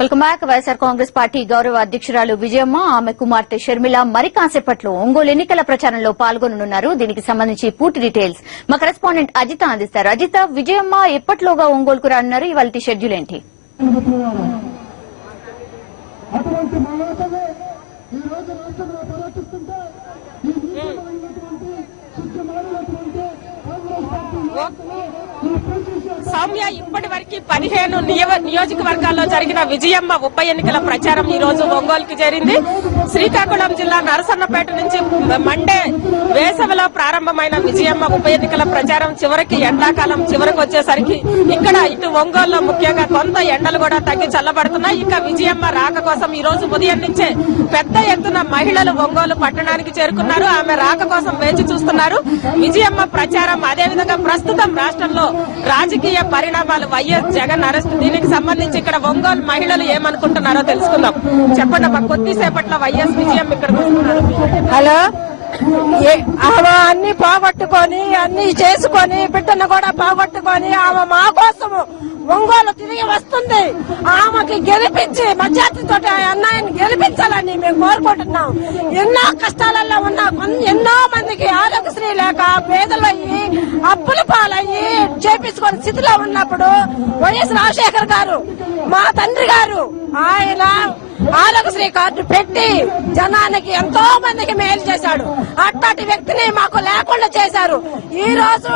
Welcome back. YSR Congress party గౌరవ అధ్యక్షురాలు విజయమ్మ, ఆమె కుమార్తె షర్మిల మరి కాసేపట్లో ఒంగోలు ఎన్నికల ప్రచారంలో పాల్గొననున్నారు. దీనికి సంబంధించి పూర్తి డీటెయిల్స్ మా కరెస్పాండెంట్ అజిత అందిస్తారు. అజిత, విజయమ్మ ఎప్పట్లోగా ఒంగోలుకు రానున్నారు? ఇవాళ షెడ్యూల్ ఏంటి? సౌమ్య, ఇప్పటి వరకు 15 నియోజకవర్గాల్లో జరిగిన విజయమ్మ ఉప ఎన్నికల ప్రచారం ఈ రోజు ఒంగోలుకి చేరింది. శ్రీకాకుళం జిల్లా నరసన్నపేట నుంచి మండే వేసవిలో ప్రారంభమైన విజయమ్మ ఉప ఎన్నికల ప్రచారం చివరికి ఎండాకాలం చివరికి వచ్చేసరికి ఇక్కడ ఇటు ఒంగోలులో ముఖ్యంగా కొంత ఎండలు కూడా తగ్గి చల్లబడుతున్నాయి. ఇక విజయమ్మ రాక కోసం ఈ రోజు ఉదయం నుంచే పెద్ద ఎత్తున మహిళలు ఒంగోలు పట్టణానికి చేరుకున్నారు. ఆమె రాక కోసం వేచి చూస్తున్నారు. విజయమ్మ ప్రచారం, అదేవిధంగా ప్రస్తుతం రాష్ట్రంలో రాజకీయ పరిణామాలు, వైఎస్ జగన్ అరెస్ట్, దీనికి సంబంధించి ఇక్కడ ఒంగోలు మహిళలు ఏమనుకుంటున్నారో తెలుసుకుందాం. చెప్పండి అమ్మా, కొద్దిసేపట్లో వైఎస్ విజయం ఇక్కడికి వస్తున్నారు. హలో, ఆమె అన్ని పోగొట్టుకొని అన్ని చేసుకొని బిడ్డను కూడా పోగొట్టుకొని ఆమె మా కోసము ఒంగోలు తిరిగి వస్తుంది. ఆమెకి గెలిపించి మెజార్టీతో అన్నయ్యని గెలిపించాలని మేము కోరుకుంటున్నాం. ఎన్నో కష్టాలలో ఉన్న ఎన్నో మందికి ఆరోగ్యశ్రీ లేక పేదలయ్యి అప్పుల పాలయ్యి చేపించుకునే స్థితిలో ఉన్నప్పుడు వైఎస్ రాజశేఖర్ గారు, మా తండ్రి గారు, ఆయన ఆరోగ్యశ్రీ కార్డు పెట్టి జనానికి ఎంతో మందికి మేలు చేశాడు. అట్లాంటి వ్యక్తిని మాకు లేకుండా చేశారు. ఈ రోజు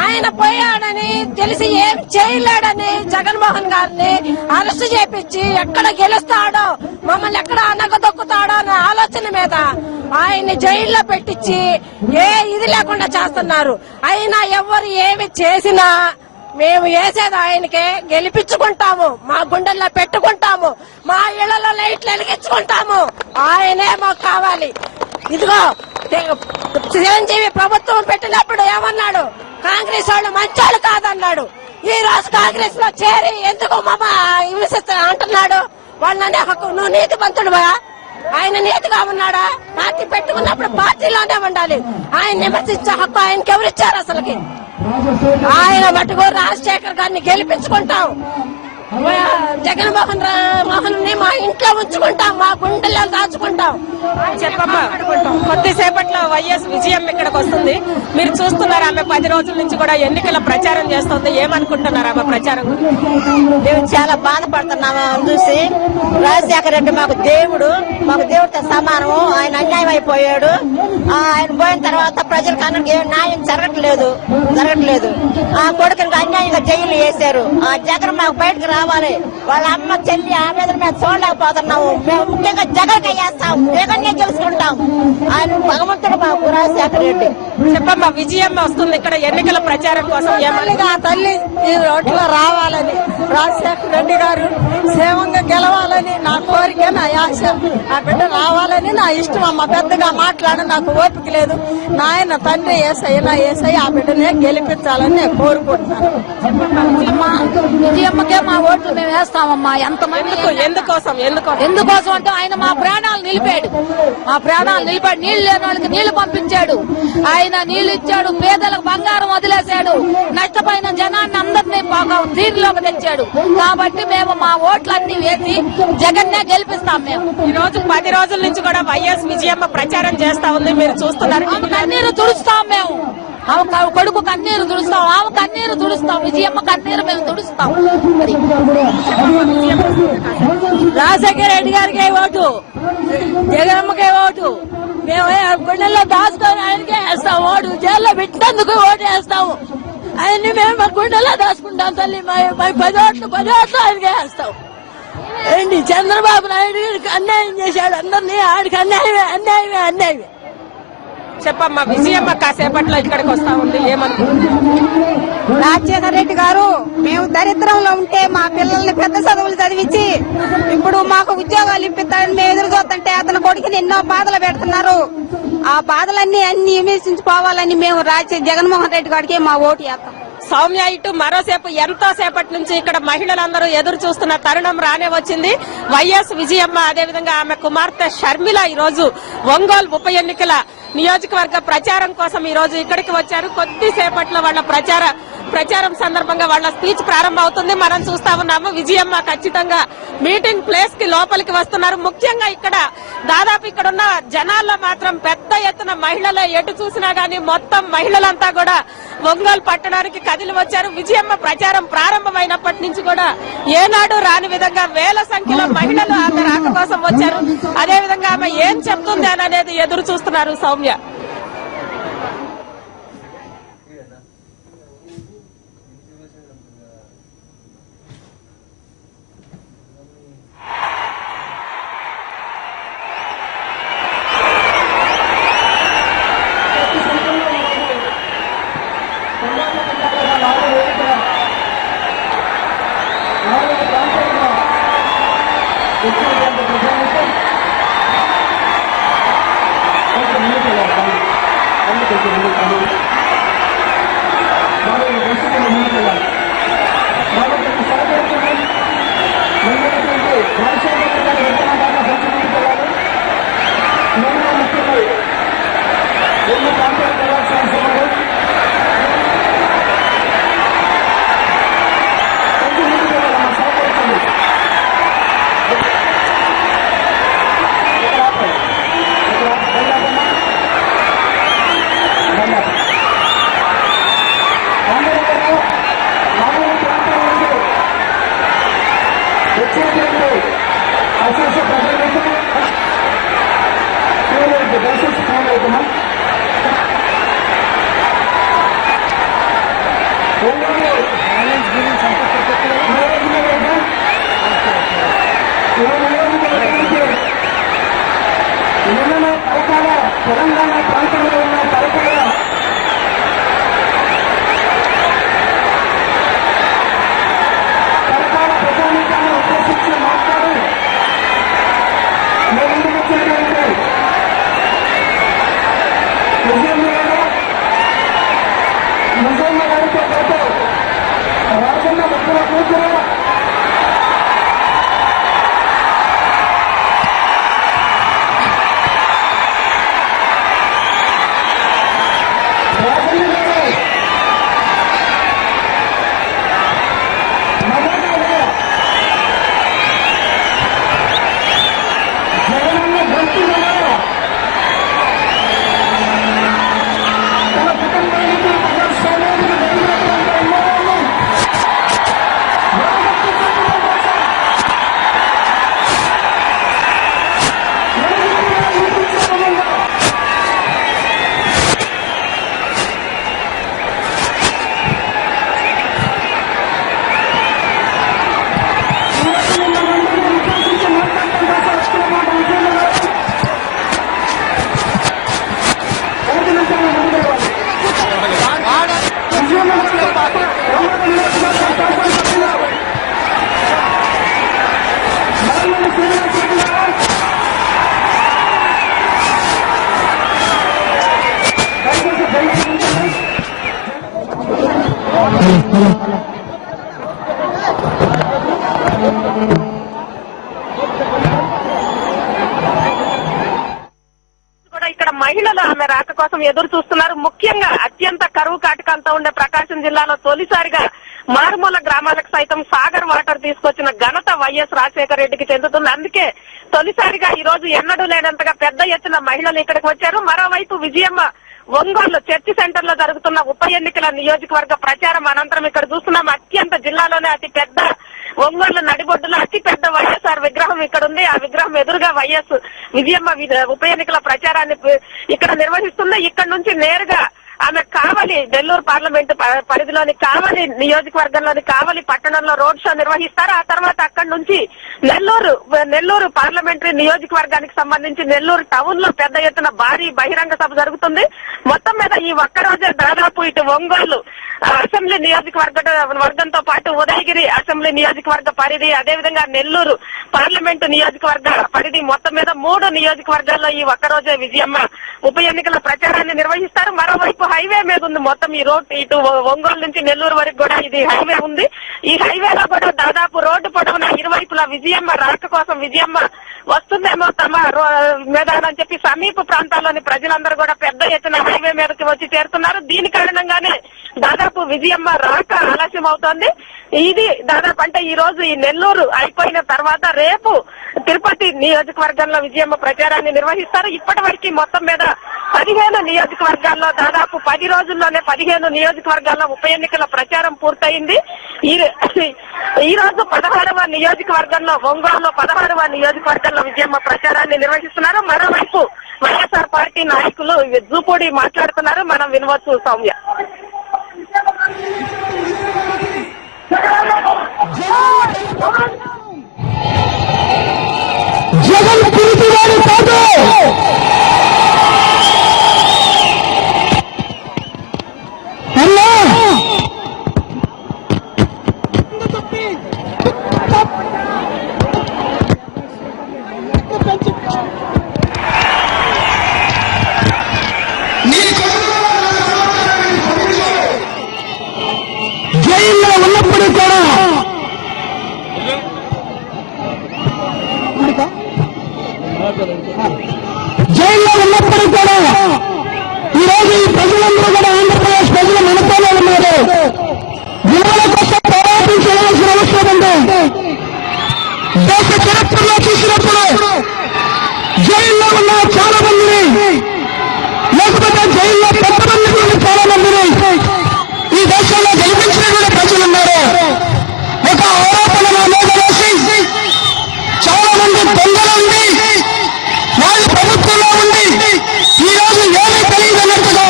ఆయన పోయాడని తెలిసి ఏం చేయలేడని జగన్మోహన్ గారిని అరెస్ట్ చేపించి ఎక్కడ గెలుస్తాడో, మమ్మల్ని ఎక్కడ అనగదొక్కుతాడో అనే ఆలోచన మీద ఆయన్ని జైల్లో పెట్టించి ఏ ఇది లేకుండా చేస్తున్నారు. అయినా ఎవరు ఏమి చేసినా మేము వేసేది ఆయనకే, గెలిపించుకుంటాము, మా గుండెల్లో పెట్టుకుంటాము, మా ఇళ్లలో లైట్లు వెలిగించుకుంటాము. ఆయనే మాకు కావాలి. ఇదిగో చిరంజీవి ప్రభుత్వం పెట్టినప్పుడు ఏమన్నాడు? కాంగ్రెస్ వాళ్ళు మంచోళ్ళు కాదన్నాడు. ఈ రోజు కాంగ్రెస్ లో చేరి ఎందుకు మమ్మ హింసిస్తా అంటున్నాడు? వాళ్ళనే హక్కు, నువ్వు నీతి పంతుడువా? ఆయన నీతిగా ఉన్నాడా? పార్టీ పెట్టుకున్నప్పుడు పార్టీలోనే ఉండాలి. ఆయన విమర్శించే హక్కు ఆయనకి ఎవరిచ్చారు అసలుకి? ఆయన మటుకు రాజశేఖర్ గారిని గెలిపించుకుంటాం. జగన్మోహన్ ని మా ఇంట్లో ఉంచుకుంటాం, మా గుండెల్లో దాచుకుంటాం. చెప్పమ్మా, కొద్దిసేపట్లో వైఎస్ విజయం ఇక్కడికి వస్తుంది. మీరు చూస్తున్నారు, ఆమె 10 రోజుల నుంచి కూడా ఎన్నికల ప్రచారం చేస్తుంది. ఏమనుకుంటున్నారు ఆమె ప్రచారం గురించి? మేము చాలా బాధపడుతున్నాము చూసి. రాజశేఖర రెడ్డి మాకు దేవుడితో సమానము. ఆయన అన్యాయం అయిపోయాడు. ఆయన పోయిన తర్వాత ప్రజలకు అందరికి న్యాయం జరగట్లేదు. ఆ కొడుకునికి అన్యాయంగా జైలు వేశారు. ఆ జగన్ మాకు బయటకు రావాలి. వాళ్ళ అమ్మ చెల్లి ఆవేదన మేము చూడలేకపోతున్నాము. మేము ముఖ్యంగా జగన్ వేస్తాం, జగన్నే గెలుచుకుంటాం. ఆయన భగవంతుడు మాకు రాజశేఖర రెడ్డి. చెప్పమ్మా, విజయమ్మ వస్తుంది ఇక్కడ ఎన్నికల ప్రచారం కోసం. ఆ తల్లి ఈ రోడ్లో రావాలని, రాజశేఖర రెడ్డి గారు సేవంగా గెలవాలని నా కోరిక, నా ఆశ. ఆ బిడ్డ రావాలని నా ఇష్టం అమ్మ. పెద్దగా మాట్లాడ నాకు ఓపిక లేదు. నాయన తండ్రి ఏసై ఆ బిడ్డనే గెలిపించాలని నేను కోరుకుంటున్నాను. విజయమ్మకే మా ఓట్లు మేము వేస్తామమ్మా. ఎంతమంది ఎందుకోసం అంటే ఆయన మా ప్రాణాలు నిలిపాడు. నీళ్లు లేని వాళ్ళకి నీళ్లు పంపించాడు. ఆయన నీళ్లు ఇచ్చాడు, పేదలకు బంగారం వదిలేశాడు, నష్టపోయిన జనాన్ని అందరినీ దీనిలోకి తెచ్చాడు. కాబట్టి మేము మా ఓట్లన్నీ వేసి జగన్నే గెలిపిస్తాం. మేము ఈ రోజు 10 రోజుల నుంచి కూడా వైఎస్ విజయమ్మ ప్రచారం చేస్తా ఉంది. మీరు చూస్తున్నారు, కన్నీరు తుడుస్తాం. మేము ఆమె కొడుకు కన్నీరు తుడుస్తాం, ఆమె కన్నీరు తుడుస్తాం, విజయమ్మ కన్నీరు మేము తుడుస్తాం. రాజశేఖర రెడ్డి గారికి ఓటు, జగన్మకే ఓటు. మేము గుండెల్లో దాచుకొని ఆయనకే వేస్తాం ఓటు. జైల్లో పెట్టినందుకు ఓటు వేస్తాము. ఆయన్ని మేము మా గుండెల్లో దాచుకుంటాం. తల్లి 10 ఓట్లు ఆయనకే వేస్తాం. ఏంటి చంద్రబాబు నాయుడు అన్యాయం చేశాడు అందరినీ. ఆడికి అన్యాయమే. చెప్పమ్మా, విజయమ్మ కాసేపట్లో ఇక్కడికి వస్తా ఉంది. ఏమనుకుంటున్నారు? రాజశేఖర రెడ్డి గారు మేము దరిద్రంలో ఉంటే మా పిల్లల్ని పెద్ద చదువులు చదివించి ఇప్పుడు మాకు ఉద్యోగాలు ఇప్పిస్తారని మేము ఎదురు చూస్తుంటే అతని కొడుకుని ఎన్నో బాధలు పెడుతున్నారు. ఆ బాధలన్నీ విమర్శించుకోవాలని మేము జగన్మోహన్ రెడ్డి గారికి మా ఓటు వేస్తాం. సౌమ్య ఇటు మరోసేపు ఎంతో సేపటి నుంచి ఇక్కడ మహిళలందరూ ఎదురు చూస్తున్న తరుణం రానే వచ్చింది. వైఎస్ విజయమ్మ అదేవిధంగా ఆమె కుమార్తె షర్మిల ఈ రోజు ఒంగోలు ఉప ఎన్నికల నియోజకవర్గ ప్రచారం కోసం ఈ రోజు ఇక్కడికి వచ్చారు. కొద్దిసేపట్లో వాళ్ళ ప్రచారం సందర్భంగా వాళ్ళ స్పీచ్ ప్రారంభం అవుతుంది. మనం చూస్తా ఉన్నాము. విజయమ్మ ఖచ్చితంగా మీటింగ్ ప్లేస్ కి లోపలికి వస్తున్నారు. ముఖ్యంగా ఇక్కడ దాదాపు ఇక్కడ ఉన్న జనాల్లో మాత్రం పెద్ద ఎత్తున మహిళలే, ఎటు చూసినా గానీ మొత్తం మహిళలంతా కూడా ఒంగోలు పట్టణానికి కదిలి వచ్చారు. విజయమ్మ ప్రచారం ప్రారంభమైనప్పటి నుంచి కూడా ఏనాడు రాని విధంగా వేల సంఖ్యలో మహిళలు ఆమె రాక కోసం వచ్చారు. అదేవిధంగా ఆమె ఏం చెప్తుంది అనేది ఎదురు చూస్తున్నారు సౌమ్య. తెలంగాణ ప్రాంతంలో ఉన్న తరపున సర్కార ప్రజానీకాన్ని ఉద్దేశించి మాట్లాడి ముందుకు వచ్చేటువంటి విజయమ్మ గారితో పాటు రాజన్న ముఖ్యుల కూతురు ఇక్కడ మహిళలు ఆమె రాక కోసం ఎదురు చూస్తున్నారు. ముఖ్యంగా అత్యంత కరువు కాటకాలతో ఉండే ప్రకాశం జిల్లాలో తొలిసారిగా మారుమూల గ్రామాలకు సైతం సాగర్ వాటర్ తీసుకొచ్చిన ఘనత వైఎస్ రాజశేఖర రెడ్డికి చెందుతుంది. అందుకే తొలిసారిగా ఈ రోజు ఎన్నడూ లేనంతగా పెద్ద ఎత్తున మహిళలు ఇక్కడికి వచ్చారు. మరోవైపు విజయమ్మ ఒంగోలు చర్చి సెంటర్ లో జరుగుతున్న ఉప ఎన్నికల నియోజకవర్గ ప్రచారం అనంతరం ఇక్కడ చూస్తున్నాం. అత్యంత జిల్లాలోనే అతి పెద్ద ఒంగోలు నడిబొడ్డులో అతి పెద్ద వైఎస్ఆర్ విగ్రహం ఇక్కడ ఉంది. ఆ విగ్రహం ఎదురుగా వైఎస్ విజయమ్మ ఉప ఎన్నికల ప్రచారాన్ని ఇక్కడ నిర్వహిస్తుంది. ఇక్కడ నుంచి నేరుగా ఆమె కావలి నెల్లూరు పార్లమెంటు పరిధిలోని కావలి నియోజకవర్గంలోని కావలి పట్టణంలో రోడ్ షో నిర్వహిస్తారు. ఆ తర్వాత అక్కడి నుంచి నెల్లూరు పార్లమెంటరీ నియోజకవర్గానికి సంబంధించి నెల్లూరు టౌన్ లో పెద్ద ఎత్తున భారీ బహిరంగ సభ జరుగుతుంది. మొత్తం మీద ఈ ఒక్కరోజే దాదాపు ఇటు ఒంగోలు అసెంబ్లీ వర్గంతో పాటు ఉదయగిరి అసెంబ్లీ నియోజకవర్గ పరిధి, అదేవిధంగా నెల్లూరు పార్లమెంటు నియోజకవర్గ పరిధి, మొత్తం మీద 3 నియోజకవర్గాల్లో ఈ ఒక్కరోజే విజయమ్మ ఉప ఎన్నికల ప్రచారాన్ని నిర్వహిస్తారు. మరోవైపు హైవే మీద ఉంది మొత్తం ఈ రోడ్, ఇటు ఒంగోలు నుంచి నెల్లూరు వరకు కూడా ఇది హైవే ఉంది. ఈ హైవేలో కూడా దాదాపు రోడ్డు పొడవున ఇరువైపులా విజయమ్మ రాక కోసం విజయమ్మ వస్తుందేమో తమ మీద అని చెప్పి సమీప ప్రాంతాల్లోని ప్రజలందరూ కూడా పెద్ద ఎత్తున హైవే మీదకి వచ్చి చేరుతున్నారు. దీని కారణంగానే దాదాపు విజయమ్మ రాక ఆలస్యం అవుతోంది. ఇది దాదాపు అంటే ఈ రోజు ఈ నెల్లూరు అయిపోయిన తర్వాత రేపు తిరుపతి నియోజకవర్గంలో విజయమ్మ ప్రచారాన్ని నిర్వహిస్తారు. ఇప్పటి వరకు మొత్తం మీద 15 నియోజకవర్గాల్లో దాదాపు 10 రోజుల్లోనే 15 నియోజకవర్గాల్లో ఉప ఎన్నికల ప్రచారం పూర్తయింది. ఈ రోజు 16వ నియోజకవర్గంలో ఒంగోలులో 16వ నియోజకవర్గంలో విజయమ్మ ప్రచారాన్ని నిర్వహిస్తున్నారు. మరోవైపు వైఎస్ఆర్ పార్టీ నాయకులు జూపూడి మాట్లాడుతున్నారు, మనం వినవచ్చు. సౌమ్య, జగన్ పిలిపివాడు కాదు, అన్నా జైల్లో ఉన్నప్పుడు కూడా ఈ రోజు ఈ ప్రజలందరూ కూడా ఆంధ్రప్రదేశ్ ప్రజలు మనతోనే ఉన్నారు. విలువల కోసం పోరాటం చేయాల్సిన అవసరం ఉంది. దేశ చరిత్రలో చూసినప్పుడు జైల్లో ఉన్న చాలా మందిని, లేకపోతే జైల్లో పెద్దమంది చాలా మందిని ఈ దేశంలో గెలిపించిన కూడా ప్రజలున్నారు. ఒక ఆరోపణ మీద వేసి చాలా మంది దొంగలు ఉండి వాళ్ళు ప్రభుత్వంలో ఉండి ఈ రోజు ఏమీ తెలియదన్నట్టుగా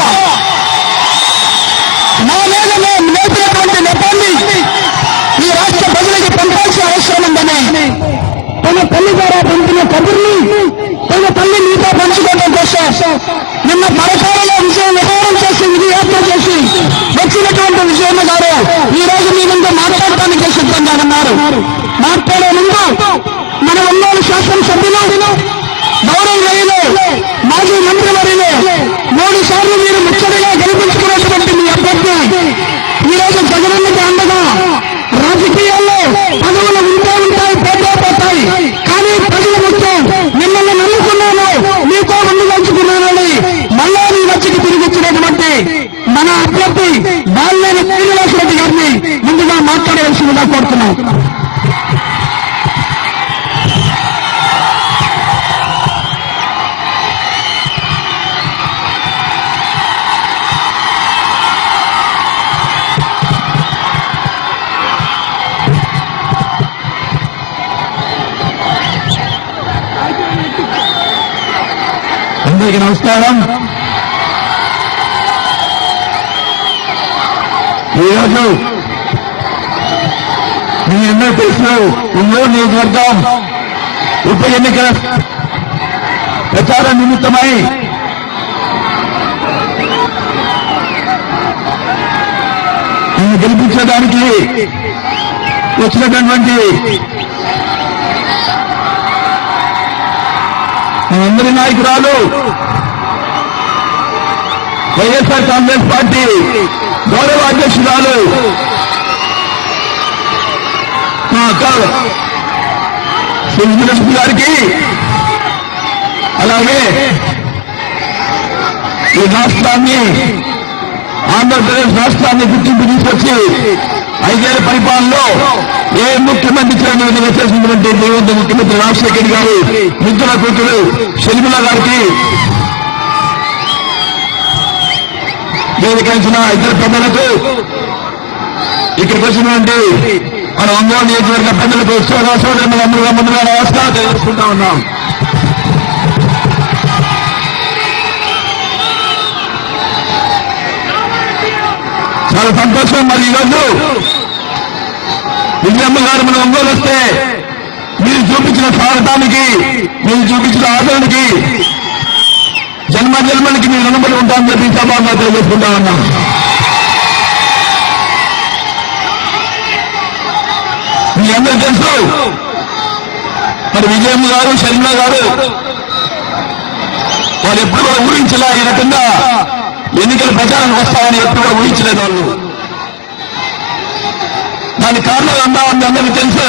నా మీద నేర్పినటువంటి నెపాన్ని ఈ రాష్ట్ర ప్రజలకి పంపాల్సిన అవసరం ఉందని తన తల్లి ద్వారా పంపిన కబుర్ని తన తల్లి మీతో పంచుకోవడం కోసం నిన్న పరకాలలో విహారం చేసి విధియాత్ర చేసి వచ్చినటువంటి విజయమ్మ గారు ఈ రోజు మీ ముందు మాట్లాడటానికి సిద్ధంగా ఉన్నారు. మాట్లాడే ముందు మన ఒంగోలు శాసనసభ్యులు గౌరవనీయులు మాజీ మంత్రివర్యులు 3 సార్లు మీరు ముచ్చటగా గెలిపించుకున్నటువంటి మీ అభ్యర్థి ఈ రోజు జగనన్నకి అండగా రాజకీయాల్లో పదవులు ఉంటాయి, పోతాయి, కానీ ప్రజల ముఖ్యం మిమ్మల్ని నమ్ముకున్నాను, మీతో ముందు పంచుకున్నానని మళ్ళా మీ వచ్చి తిరిగిచ్చినటువంటి మన అభ్యర్థి బాలినేని శ్రీనివాసరెడ్డి గారిని ముందుగా మాట్లాడవలసిందిగా కోరుతున్నాం. అందరికీ నమస్కారం. ఈరోజు మీ అందరూ తెలుసు ఒంగోలు నియోజకవర్గం ఉప ఎన్నికల ప్రచార నిమిత్తమై నేను గెలిపించడానికి వచ్చినటువంటి అందరి నాయకురాలు వైఎస్ఆర్ కాంగ్రెస్ పార్టీ గౌరవ అధ్యక్షురాలు మా అక్క శ్రీలక్ష్మి గారికి, అలాగే ఈ రాష్ట్రాన్ని ఆంధ్రప్రదేశ్ రాష్ట్రాన్ని గుర్తింపు తీసుకొచ్చి 5 ఏళ్ల పరిపాలనలో ఏ ముఖ్యమంత్రి చేయని విధంగా చేసినటువంటి దివంగత ముఖ్యమంత్రి రాజశేఖర్ గారు ముద్దుల కూతురు షర్మిల గారికి, వేదికైన ఇద్దరు పెద్దలకు, ఇక్కడికి వచ్చినటువంటి మన ఒంగోలు నియోజకవర్గ పెద్దలకు సోదరులందరూ ముందుగా నమస్కారం తెలియజేసుకుంటా ఉన్నాం. చాలా సంతోషం. మరి ఈరోజు విజయమ్మ గారు మన ఒంగోలు వస్తే మీరు చూపించిన స్వాగతానికి, మీరు చూపించిన ఆదరణకి జన్మ జన్మలకి మీరు రుణపడి ఉంటామని చెప్పి సభగా తెలియజేసుకుంటా ఉన్నాం. మీ అందరూ తెలుసు, మరి విజయమ్మ గారు, షర్మిల గారు వాళ్ళు ఎప్పుడు కూడా ఊహించలే ఈ రకంగా ఎన్నికల ప్రచారానికి వస్తామని ఎప్పుడు కూడా ఊహించలేదు వాళ్ళు. దానికి కారణాలు అందామని అందరికీ తెలుసు.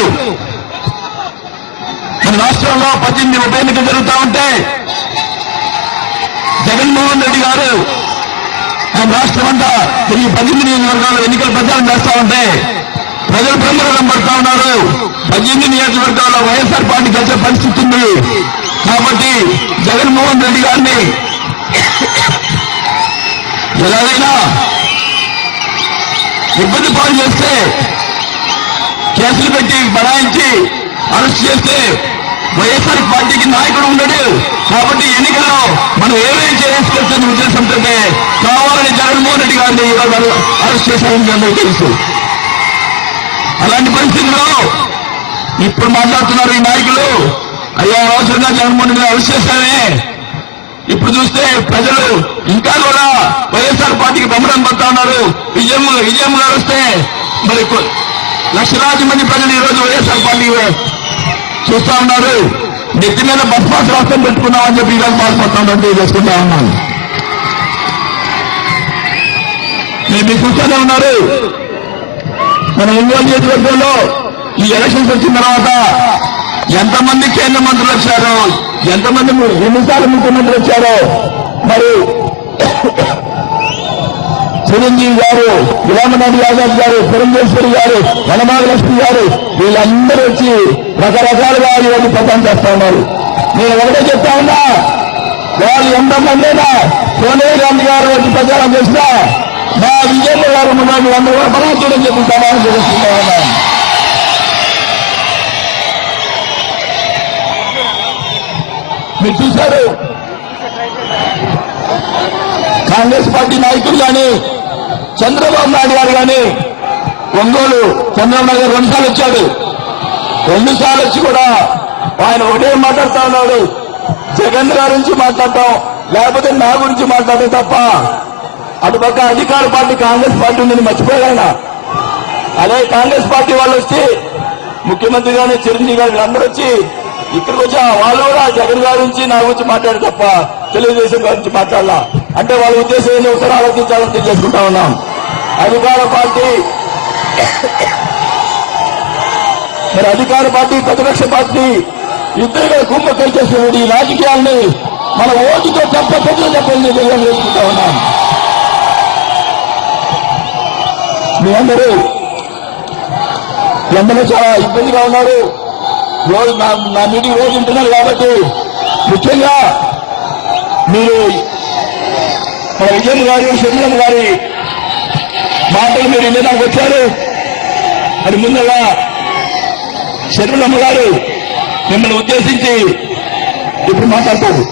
మన రాష్ట్రంలో 18 ఉప ఎన్నికలు జరుగుతూ ఉంటే జగన్మోహన్ రెడ్డి గారు మన రాష్ట్రం అంతా ఈ 18 నియోజకవర్గాల్లో ఎన్నికల ప్రచారం చేస్తా ఉంటే ప్రజలు బ్రహ్మరథం పడుతా ఉన్నారు. 18 నియోజకవర్గాల్లో వైఎస్ఆర్ పార్టీ గెలిచే పరిస్థితి ఉంది. కాబట్టి జగన్మోహన్ రెడ్డి గారిని ఎలాగైనా ఇబ్బంది పాలు చేస్తే, కేసులు పెట్టి బడాయించి అరెస్ట్ చేస్తే వైఎస్ఆర్ పార్టీకి నాయకుడు ఉండడు. కాబట్టి ఎన్నికల్లో మనం ఏమేమి చేసుకోవచ్చని ఉద్దేశంతో కావాలని జగన్మోహన్ రెడ్డి గారిని ఈరోజు అరెస్ట్ చేశారని అందరికీ తెలుసు. అలాంటి పరిస్థితుల్లో ఇప్పుడు మాట్లాడుతున్నారు ఈ నాయకులు, అయ్యా అవసరంగా జగన్మోహన్ రెడ్డి అరెస్ట్ చేశారే. ఇప్పుడు చూస్తే ప్రజలు ఇంకా కూడా వైఎస్ఆర్ పార్టీకి బొమ్మరం పడతా ఉన్నారు. విజయమ్మ గారు వస్తే మరి లక్షలాది మంది ప్రజలు ఈరోజు వైఎస్ఆర్ పార్టీ చూస్తా ఉన్నారు. నెత్తి మీద బస్మాస్ రాష్ట్రం పెట్టుకున్నామని చెప్పి ఈరోజు బాధపడుతున్నామని తెలియజేసుకుంటా ఉన్నాను. మీరు చూస్తూనే ఉన్నారు, మన ఒంగోలు నియోజకవర్గంలో ఈ ఎలక్షన్స్ వచ్చిన తర్వాత ఎంతమంది కేంద్ర మంత్రులు వచ్చారో, ఎంతమంది ఎన్నిసార్లు ముఖ్యమంత్రులు వచ్చారో, మరి చిరంజీవి గారు, గులామనబీ ఆజాద్ గారు, పురంధేశ్వరి గారు, వనమాలక్ష్మి గారు వీళ్ళందరూ వచ్చి రకరకాలుగా ఈరోజు ప్రచారం చేస్తా ఉన్నారు. నేను ఒకటే చెప్తా ఉన్నా, వాళ్ళు ఎంతమందైనా సోనియా గాంధీ గారు వచ్చి ప్రచారం చేసినా మా విజయమ్మ గారు ఉన్నది అందరూ కూడా బలాచుడని చెప్పి సమాధానం చేసుకుంటా ఉన్నా. మీరు చూశారు, కాంగ్రెస్ పార్టీ నాయకులు కానీ చంద్రబాబు నాయుడు గారు కానీ ఒంగోలు చంద్రబాబు నాయుడు గారు 2 సార్లు వచ్చాడు. 2 సార్లు వచ్చి కూడా ఆయన ఒకటే మాట్లాడుతా ఉన్నాడు, జగన్ గారి గురించి మాట్లాడటం లేకపోతే నా గురించి మాట్లాడటం తప్ప అటుపక్క అధికార పార్టీ కాంగ్రెస్ పార్టీ ఉందని మర్చిపోయాయన. అదే కాంగ్రెస్ పార్టీ వాళ్ళు వచ్చి ముఖ్యమంత్రి గారిని, చిరంజీవి గారిని అందరూ వచ్చి ఇక్కడికి వచ్చి వాళ్ళు కూడా జగన్ గారి గురించి నా గురించి మాట్లాడు తప్ప తెలుగుదేశం గురించి మాట్లాడాల. అంటే వాళ్ళ ఉద్దేశం ఏంటి ఒకసారి ఆలోచించాలని తెలియజేసుకుంటా ఉన్నాం. అధికార పార్టీ మరి అధికార పార్టీ, ప్రతిపక్ష పార్టీ ఇద్దరు కుమ్మక్కలు చేస్తున్న ఈ రాజకీయాల్ని మన ఓటుతో ప్రజలు చెప్పని తెలియజేసుకుంటా ఉన్నాం. మీ అందరూ చాలా ఇబ్బందిగా ఉన్నారు. రోజు నా మీటింగ్ రోజు ఉంటున్నారు కాబట్టి ముఖ్యంగా మీరు మన విజయమ్మ గారి, షర్మిల గారి మాటలు మీరు వినడానికి వచ్చారు. అది ముందుగా షర్మిలమ్మ గారు మిమ్మల్ని ఉద్దేశించి ఇప్పుడు మాట్లాడతారు.